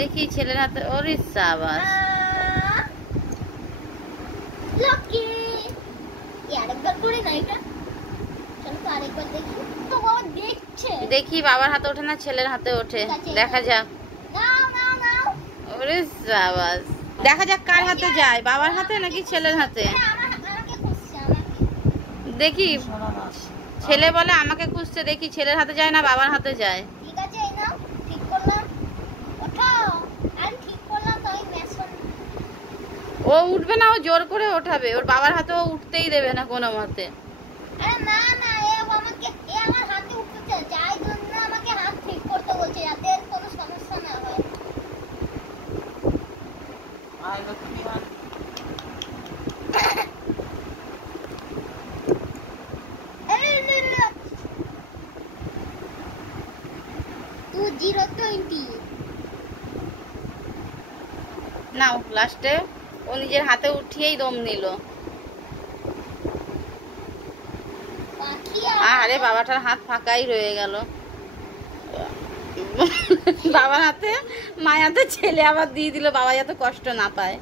দেখি ছেলের হাতে, ওরে সাবাস। লকি আরেকবার করে না এটা, চলো তো আরেকবার দেখি। তো ও দেখছে, দেখি বাবার হাতে ওঠে না ছেলের হাতে ওঠে, দেখা যাক। নাও নাও নাও। ওরে সাবাস, দেখা যাক কার হাতে যায়, বাবার হাতে নাকি ছেলের হাতে। আমাকে খুঁজছে, আমাকে। দেখি ছেলে বলে আমাকে খুঁজছে, দেখি ছেলের হাতে যায় না বাবার হাতে যায়। ঠিক আছে, এই নাও, ঠিক করলাম। ওঠাও, আর ঠিক করলাম তো ওই মেশন। ও উঠবে না, ও জোর করে ওঠাবে, ওর বাবার হাতে ও উঠতেই দেবে না কোনো মতে। আরে না না, এ আমার হাতে উঠতে চায়, যাই জন্য আমাকে হাত ঠিক করতে বলছে, যাতে এর কোনো সমস্যা না হয়। নাও, লাস্টে ও নিজের হাতে উঠিয়েই দম নিল। আরে বাবাটার হাত ফাঁকাই রয়ে গেল। বাবার হাতে মায়াতে ছেলে আবার দিয়ে দিল, বাবা যাতে কষ্ট না পায়।